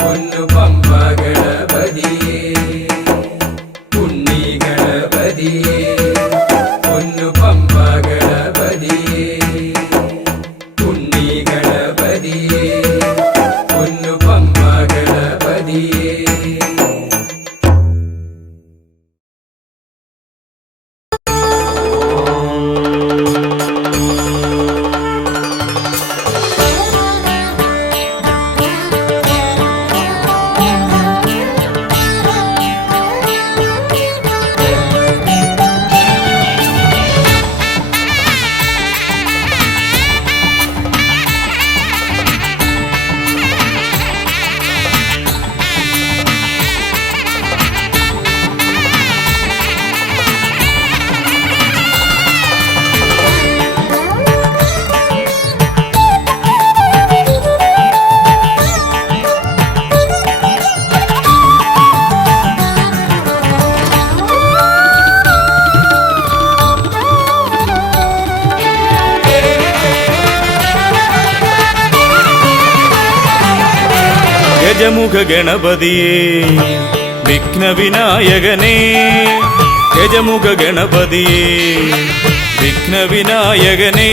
പൊന്നു പമ്പാ ഗണപതിയേ ഉണ്ണി ഗണപതിയേ പൊന്നു പമ്പാ ഗണപതിയേ ഉണ്ണി ഗണപതിയേ പൊന്നു പമ്പാ ഗണപതിയേ ഗജമുഖ ഗണപതിയേ വിഘ്നവിനായകനേ ഗജമുഖ ഗണപതിയേ വിഘ്നവിനായകനേ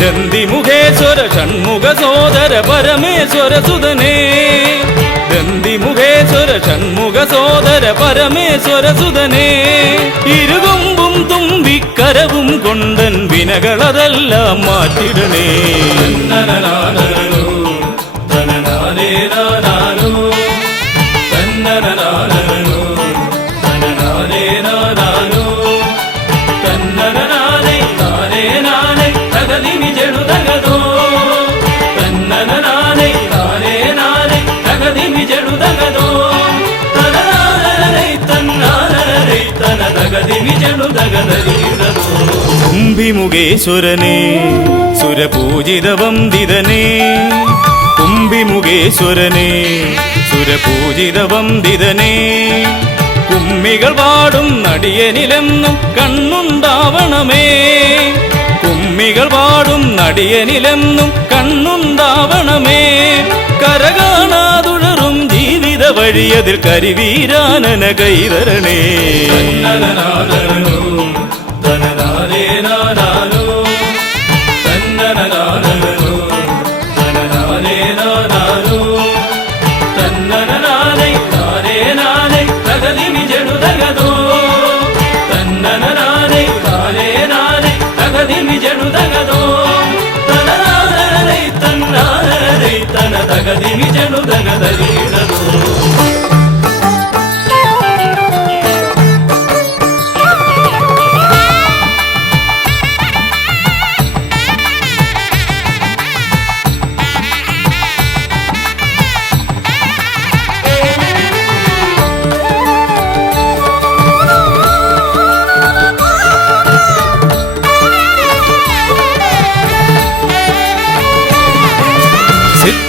ദന്തിമുഖേശ്വര ഷൺമുഖ സോദര പരമേശ്വര സുതനേ ദന്തിമുഖേശ്വര ഷൺമുഖ സോദര പരമേശ്വര സുതനേ ഇരുകൊമ്പും തുമ്പിക്കരവും കൊണ്ടൻ വിനകളതെല്ലാം മാറ്റിടണേ കുംഭിമുഖേശ്വരനേ സുരപൂജിതവന്ദിതനേ കുംഭിമുഖേശ്വരനേ സുരപൂജിതവന്ദിതനേ കുമ്മികൾ പാടും നടിയനിലെന്നും കണ്ണുണ്ടാവണമേ കുമ്മികൾ പാടും നടിയനിലെന്നും കണ്ണുണ്ടാവണമേ കരകാണാതുഴറും ജീവിത വഴിയതിൽ കരിവീരാനന കൈതരണേ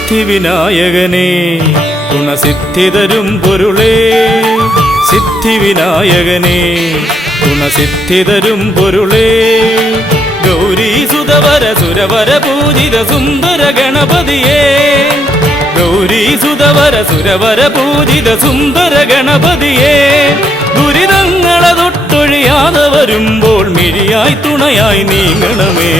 സിദ്ധിവിനായകനേ ഗുണസിദ്ധിതരും പൊരുളേ സിദ്ധിവിനായകനേ ഗുണസിദ്ധിതരും പൊരുളേ ഗൗരീസുതവര സുരവര പൂജിത സുന്ദര ഗണപതിയേ ഗൗരീസുതവര സുരവര പൂജിത സുന്ദര ഗണപതിയേ ദുരിതങ്ങളെ തൊട്ടൊഴിയാതെ വരുമ്പോൾ മിഴിയായി തുണയായി നീങ്ങണമേ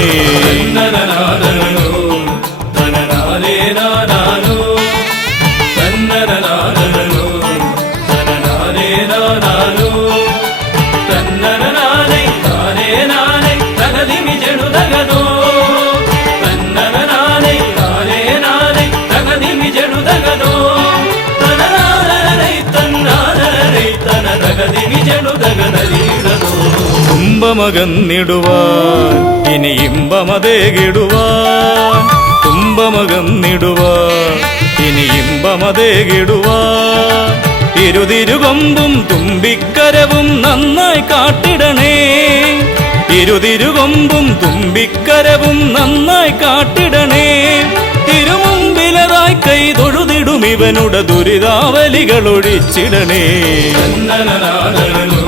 തുമ്പമകന്നിടുവാൻ ഇനി ഇമ്പമതേകിടുവാൻ തുമ്പമകന്നിടുവാൻ ഇനി ഇമ്പമതേകിടുവാൻ ഇരുതിരുകൊമ്പും തുമ്പിക്കരവും നന്നായി കാട്ടിടണേ തിരുതിരുകൊമ്പും തുമ്പിക്കരവും നന്നായി കാട്ടിടണേ. തിരുമുമ്പിലതായി കൈ തൊഴുതിടും ഇവനുടെ ദുരിതാവലികൾ ഒഴിച്ചിടണേ. തന്നനനാനനോ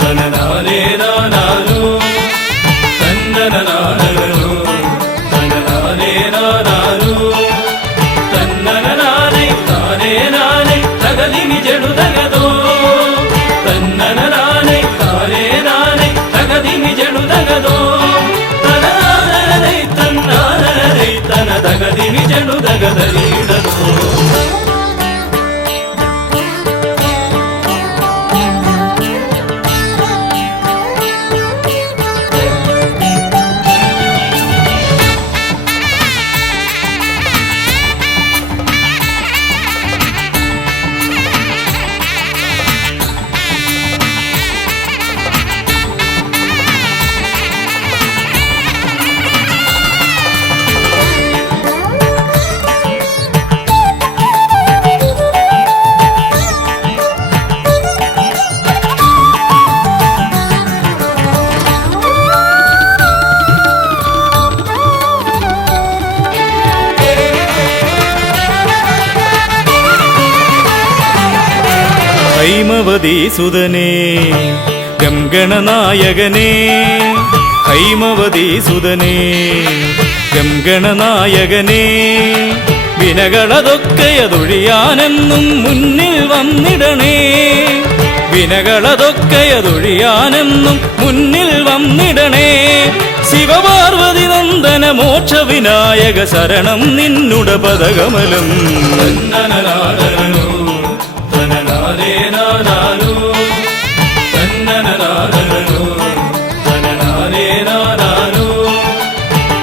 തനനാനേ നാനാനോ തന്നനനാനനോ തനനാനേ നാനാനോ തന്നനനാനേ താനേ നാനേ തകതിമി ജടുതകതോ തന്നനനാനേ താനേ നാനേ തകതിമി ജടുതകതോ തനനാനനേ തന്നാനനേ തന തകതിമി ജടുതകതരീടതോ. ഹൈമവതീസുതനേ ഗംഗണനായകനേ ഹൈമവതീസുതനേ ഗംഗണനായകനേ വിനകളതൊക്കെയതൊഴിയാനെന്നും മുന്നിൽ വന്നിടണേ. വിനകളതൊക്കെയതൊഴിയാനെന്നും മുന്നിൽ വന്നിടണേ. ശിവപാർവതി നന്ദന മോക്ഷ വിനായക ശരണം നിന്നുട പദകമലം. തന്നനനാനനോ തനനാനേ നാനാനോ തന്നനനാനനോ തനനാനേ നാനാനോ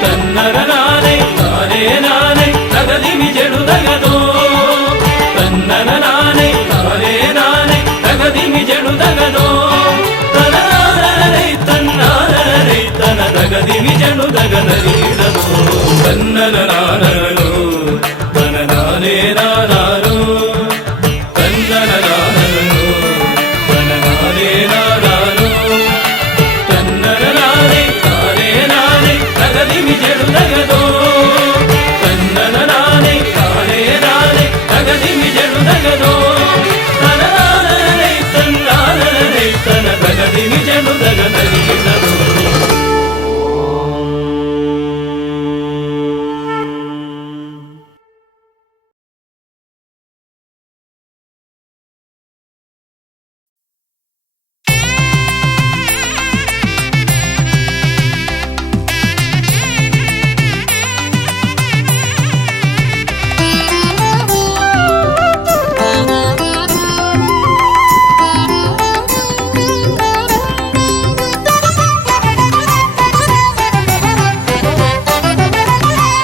തന്നനനാനേ താനേ നാനേ തകതിമി ജടുതകതോ തന്നനനാനേ താനേ നാനേ തകതിമി ജടുതകതോ തനനാനനേ തന്നാനനേ തന തകതിമി ജടുതകതരീടതോ. തന്നനനാനനോ തനനാനേ നാനാനോ തന്നനനാനനോ തനനാനേ നാനാനോ തന്നനനാനേ താനേ നാനേ തകതിമി ജടുതകതോ തന്നനനാനേ താനേ നാനേ തകതിമി ജടുതകതോ തനനാനനേ തന്നാനനേ തന തകതിമി ജടുതകതരീടതോ.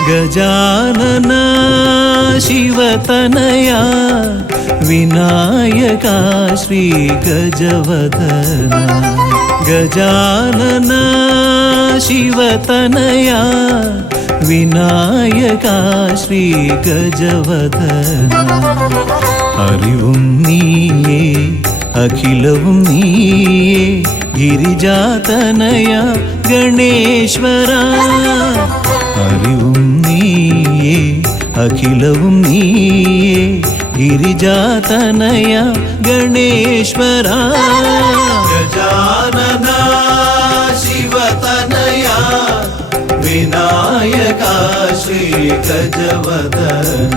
ಗಜಾನನ ಶಿವತನಯ ವಿನಾಯಕ ಶ್ರೀ ಗಜವದನ ಗಜಾನನ ಶಿವತನಯ ವಿನಾಯಕ ಶ್ರೀ ಗಜವದನ അറിവും നീയേ അഖിലവും നീയേ ഗിരിജാതനയ ഗണേശ്വര അറിവും നീയേ അഖിലവും നീയേ ഗിരിജാതനയ ഗണേശ്വര ഗജാനന ശിവതനയ വിനായക ശ്രീ ഗജവദന.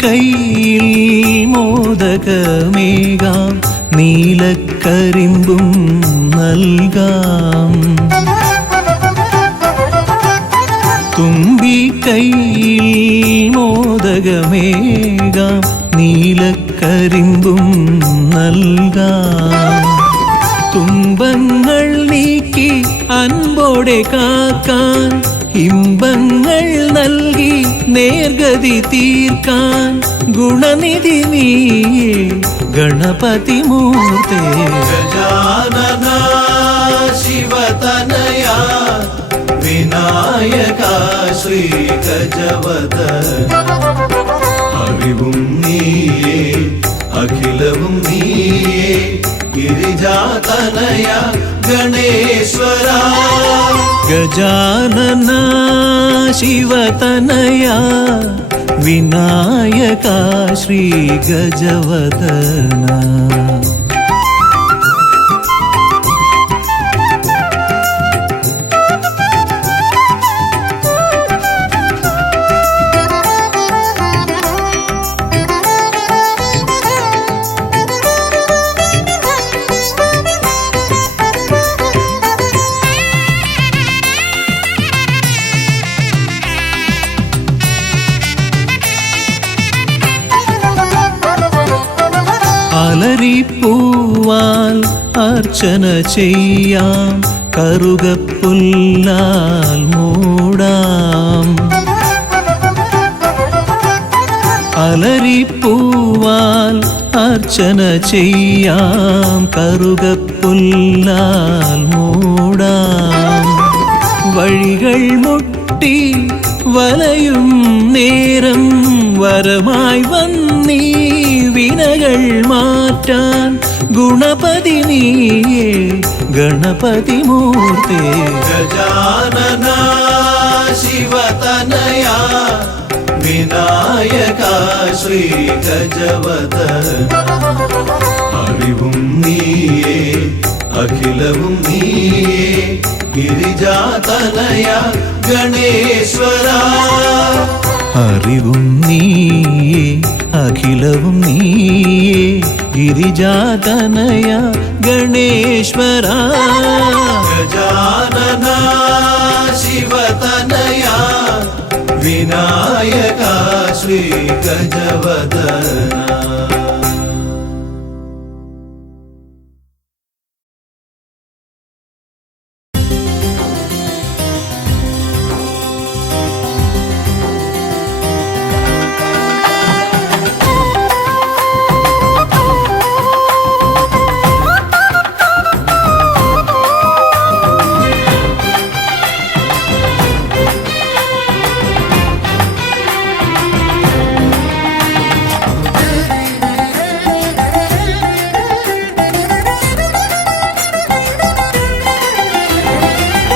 കൈയിൽ മോദകമേകാം നീലക്കരിമ്പും നൽകാം തുമ്പിക്കൈയിൽ മോദകമേകാം നീലക്കരിമ്പും നൽകാം തുമ്പ ബിംബങ്ങൾ നീക്കി അൻപോടെ കാക്കാൻ ഇമ്പങ്ങൾ നൽകി നേർഗതി തീർക്കാൻ ഗുണനിധി നീയേ ഗണപതി മൂർത്തേ. ഗജാനന ശിവതനയ വിനായക ശ്രീ ഗജവദന അറിവും നീയേ അഖിലവും നീയേ ഗിരിജാതനയ ഗണേശ്വര. ഗജാനന ശിവതനയ വിനായക ശ്രീ ഗജവദന. അലരിപ്പൂവാൽ അർച്ചന ചെയ്യാം കറുകപ്പുല്ലാൽ മൂടാം. അലരിപ്പൂവാൽ അർച്ചന ചെയ്യാം കറുകപ്പുല്ലാൽ മൂടാം. വഴികൾ മുട്ടി വലയും നേരം വരമായി വന്നീ വിനകൾ മാറ്റാൻ ഗുണപതി നീയേ ഗണപതി മൂർത്തേ. ഗജാനന ശിവതനയ വിനായക ശ്രീ ഗജവദന അറിവും നീയേ അഖിലവും നീയേ ഗിരിജാതനയ ഗണേശ്വര. അറിവും നീയേ അഖിലവും നീയേ ഗിരിജാതനയ ഗണേശ്വര. ഗജാനന ശിവതനയ വിനായക ശ്രീ ഗജവദന.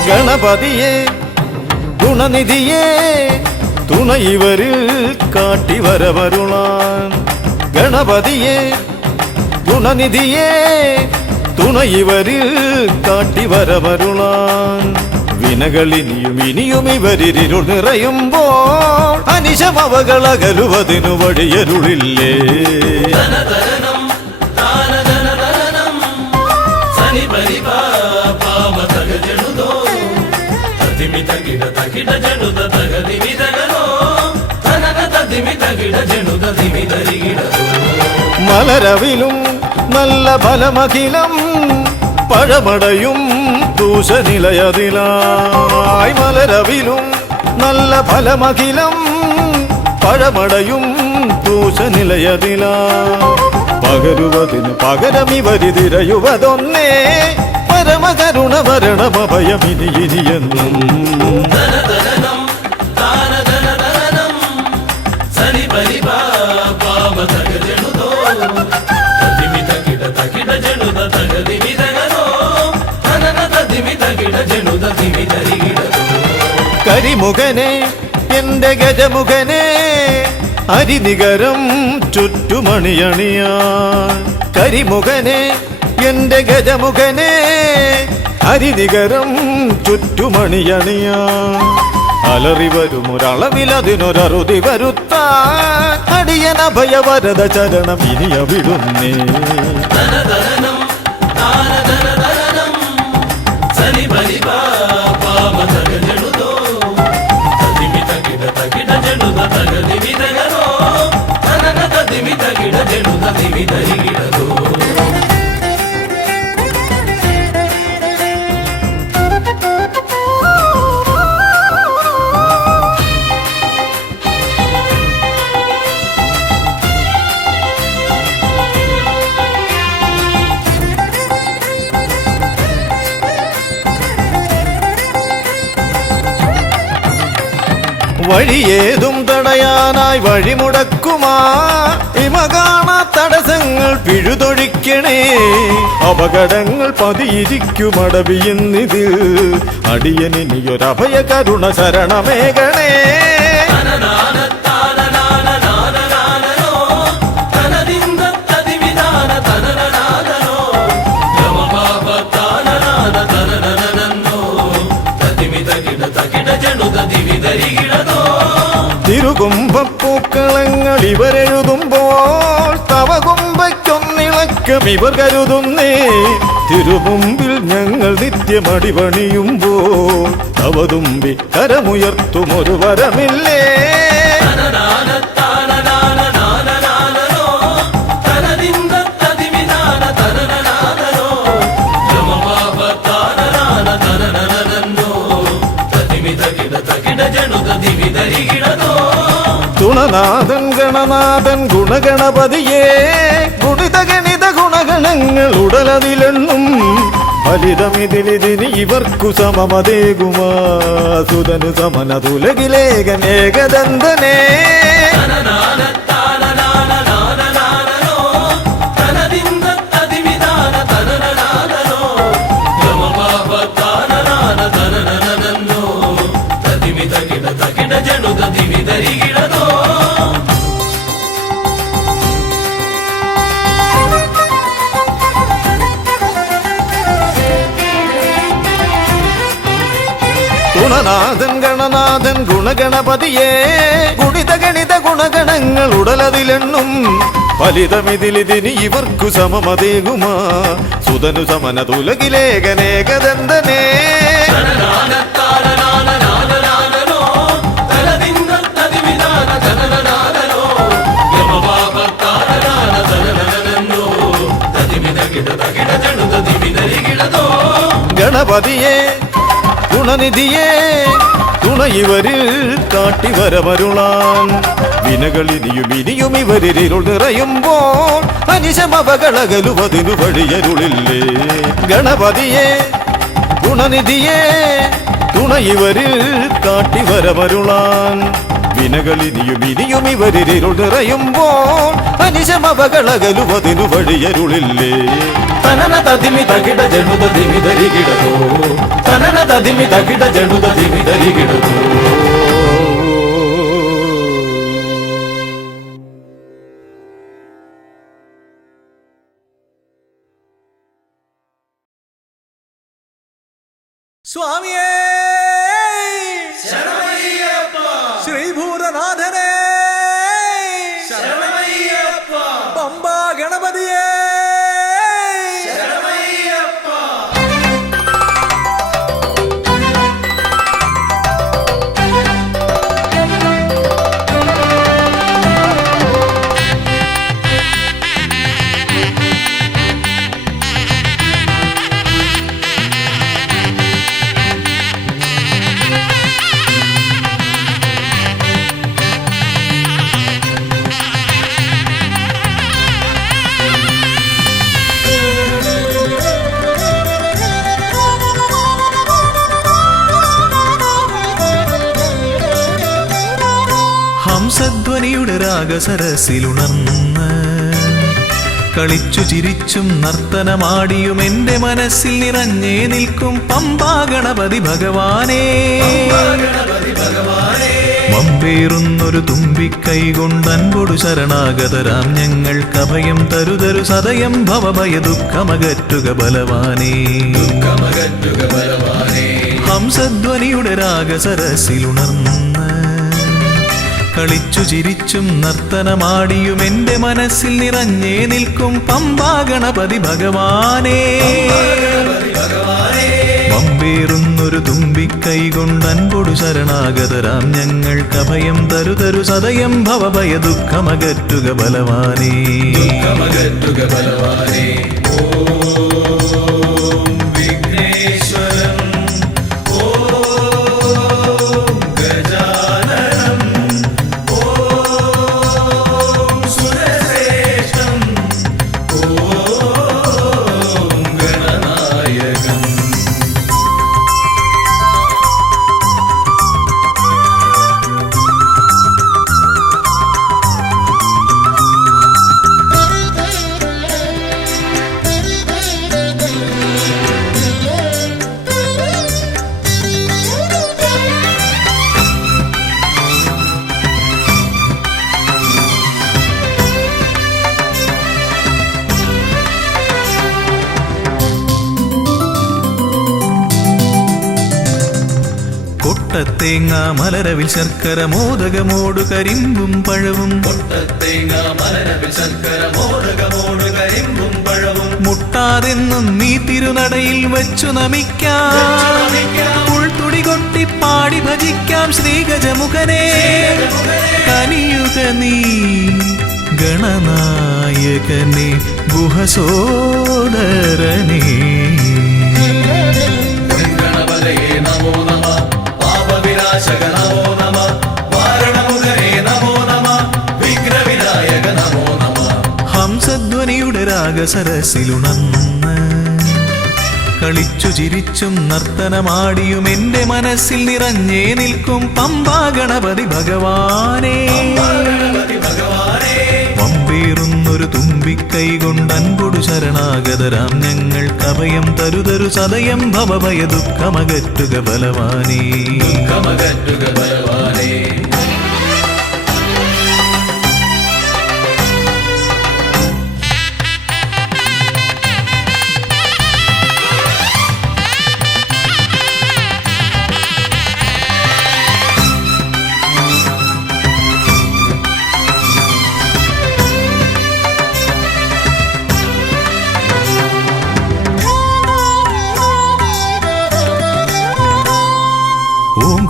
ഗണപതിയെ ഗുണനിധിയെ തുണയിവരിൽ കാട്ടി വരവരുളാൻ. ഗണപതിയെ ഗുണനിധിയെ തുണയിവരിൽ കാട്ടി വരവരുളാൻ. വിനകളിനിയും ഇനിയും ഇവരിരുൾ നിറയുമ്പോൾ അനിശമവകളകലുവതിനു വഴിയരുളില്ലേ. മലരവിലും നല്ല ഫലമഖിലം പഴമടയും ദൂഷനിലയതിലായി. മലരവിലും നല്ല ഫലമഖിലം പഴമടയും ദൂഷനിലയതിലാ. പകരുവതിന് പകരമിവരിതിരയുവതൊന്നേ പരമകരുണ ഭരണമഭയമിനി ഇനിയെന്നും. കരിമുഖനെ എന്റെ ഗജമുഖനെ അരിനികരം ചുറ്റുമണിയണിയാൻ. കരിമുഖനെ എന്റെ ഗജമുഖനെ അരിനികരം ചുറ്റുമണിയണിയാൻ. അലറി വരുമൊരളവിലതിനൊരറുതി വരുത്താൻ അടിയന ഭയവരത ചരണം ഇനിയ വിടുന്നേ. വഴിയേതും തടയാനായി വഴിമുടക്കുമാ ഇമ കാണാ തടസ്സങ്ങൾ പിഴുതൊഴിക്കണേ. അപകടങ്ങൾ പതിയിരിക്കുമടവിയെന്നിതിൽ അടിയനിയൊരഭയ കരുണ ശരണമേകണേ. തിരുകുംഭപ്പൂക്കളങ്ങൾ ഇവരെഴുതുമ്പോൾ തവ കുംഭയ്ക്കൊന്നിളക്കം ഇവർ കരുതുന്നേ. തിരുമുമ്പിൽ ഞങ്ങൾ നിത്യമടിപണിയുമ്പോൾ തവതുമ്പി കരമുയർത്തുമൊരു വരമില്ലേ. തുണനാഥൻ ഗണനാഥൻ ഗുണഗണപതിയേ ഗുണിത ഗണിത ഗുണഗണങ്ങൾ ഉടലതിലെണ്ണും ഫലിതമിതിലിതിന് ഇവർക്കു സമമതേകുമാ സുതനു സമനതുലകിലേകൻ ഏകദന്തനേ. ഗുണനാഥൻ ഗണനാഥൻ ഗുണഗണപതിയേ ഗുണിത ഗണിത ഗുണഗണങ്ങൾ ഉടലതിലെണ്ണും ഫലിതമിതിലിതിന് ഇവർക്കു സമമതേകുമാ സുതനു സമനതുലകിലേകനേകദന്തനേ. ഗണപതിയേ ഗുണനിധിയേ തുണ ഇവരിൽ കാട്ടിവരമരുളാൻ വിനകളിനിയും ഇവരിരുൾ നിറയുമ്പോൾ അനിശമപകളകലുവതിനു വഴിയരുളില്ലേ. ഗണപതിയേ ഗുണനിധിയേ തുണ ഇവരിൽ കാട്ടിവരമരുളാൻ വിനകളിനിയും ഇവരിരുൾ നിറയുമ്പോൾ അനിശമപകളകലുവതിനു വഴിയരുളില്ലേ. തനന തതിമി തകിട ജനുത ദിമിതരികിടതോ തനന തതിമി തകിട ജനുത ദിമിതരികിടതോ. സ്വാമിയേ ശ്രീഭൂതനാഥനേ പമ്പാ ഗണപതിയേ ഹംസധ്വനിയുടെ രാഗസരസിലുണർന്ന് കളിച്ചു ചിരിച്ചും നർത്തനമാടിയും എന്റെ മനസ്സിൽ നിറഞ്ഞേ നിൽക്കും പമ്പാ ഗണപതി ഭഗവാനേ. മമ്പേറുന്നൊരു തുമ്പിക്കൈ കൊണ്ടൻപൊടു ശരണാഗതരാം ഞങ്ങൾക്കഭയം തരുതരു സദയം ഭവഭയ ദുഃഖമകറ്റുക ബലവാനേ. ഹംസധ്വനിയുടെ രാഗസരസിലുണർന്ന് കളിച്ചു ചിരിച്ചും നർത്തനമാടിയും എന്റെ മനസ്സിൽ നിറഞ്ഞേ നിൽക്കും പമ്പാ ഗണപതി ഭഗവാനേ. മമ്പേറുന്നൊരു തുമ്പിക്കൈ കൊണ്ടൻപൊടു ശരണാഗതരാം ഞങ്ങൾക്കഭയം തരുതരു സദയം ഭവഭയ ദുഃഖമകറ്റുക ബലവാനേ. കൊട്ടത്തേങ്ങ മലരവിൽ ശർക്കര മോദകമോടു കരിമ്പും പഴവും മുട്ടാതെന്നും നീ തിരുനടയിൽ വെച്ചു നമിക്കാം ഉൾത്തുടി കൊട്ടി പാടി ഭജിക്കാം ശ്രീഗജമുഖനെ കനിയുക നീ ഗണനായകനെ ഗുഹസോദരനെ ഹംസധ്വനിയുടെ രാഗസരസിലുണർന്ന് കളിച്ചു ചിരിച്ചും നർത്തനമാടിയും എന്റെ മനസ്സിൽ നിറഞ്ഞേ നിൽക്കും പമ്പാ ഗണപതി ഭഗവാനേ പമ്പേറുന്നൊരു തുമ്പിക്കൈ കൊണ്ടൻപൊടു ശരണാഗതരാം ഞങ്ങൾക്ക് അഭയം തരുതരു സദയം ഭവഭയ ദുഃഖമകറ്റുക ബലവാനേ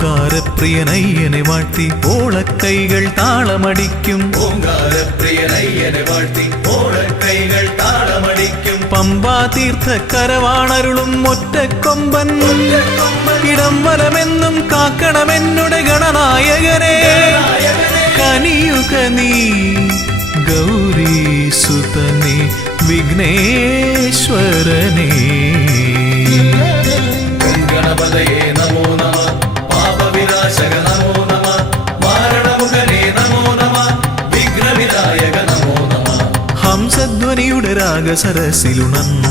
ഓംകാരപ്രിയനയ്യനെ വാഴ്ത്തി ഓളക്കൈകൾ താളമടിക്കും പമ്പാ തീർത്ഥക്കരവാണരുളും ഒറ്റക്കൊമ്പൻ ഇടം വലമെന്നും കാക്കണമെന്നുടെ ഗണനായകനെ കനിയുക നീ ഗൗരീസുതനെ വിഘ്നേശ്വരനെ ഗണപതയേ നമോ നമ പാപവിനാശക നമോ നമ മാരണമുഖനേ നമോ നമ വിഘ്നവിനായക നമോ നമ ഹംസധ്വനിയുടെ രാഗസരസിലുണർന്ന്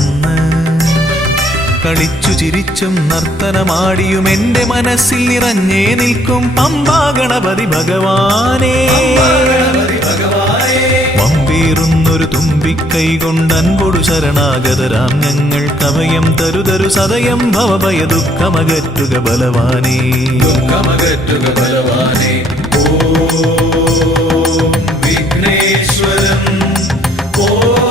കളിച്ചു ചിരിച്ചും നർത്തനമാടിയും എന്റെ മനസ്സിൽ നിറഞ്ഞേ നിൽക്കും പമ്പാ ഗണപതി ഭഗവാനേ പമ്പേറുന്നൊരു തുമ്പിക്കൈ കൊണ്ടൻപൊടു ശരണാഗതരാം ഞങ്ങൾക്ക് അഭയം തരുതരു സദയം ഭവഭയ ദുഃഖമകറ്റുക ബലവാനേ ഓം വിഘ്നേശ്വരം ഓം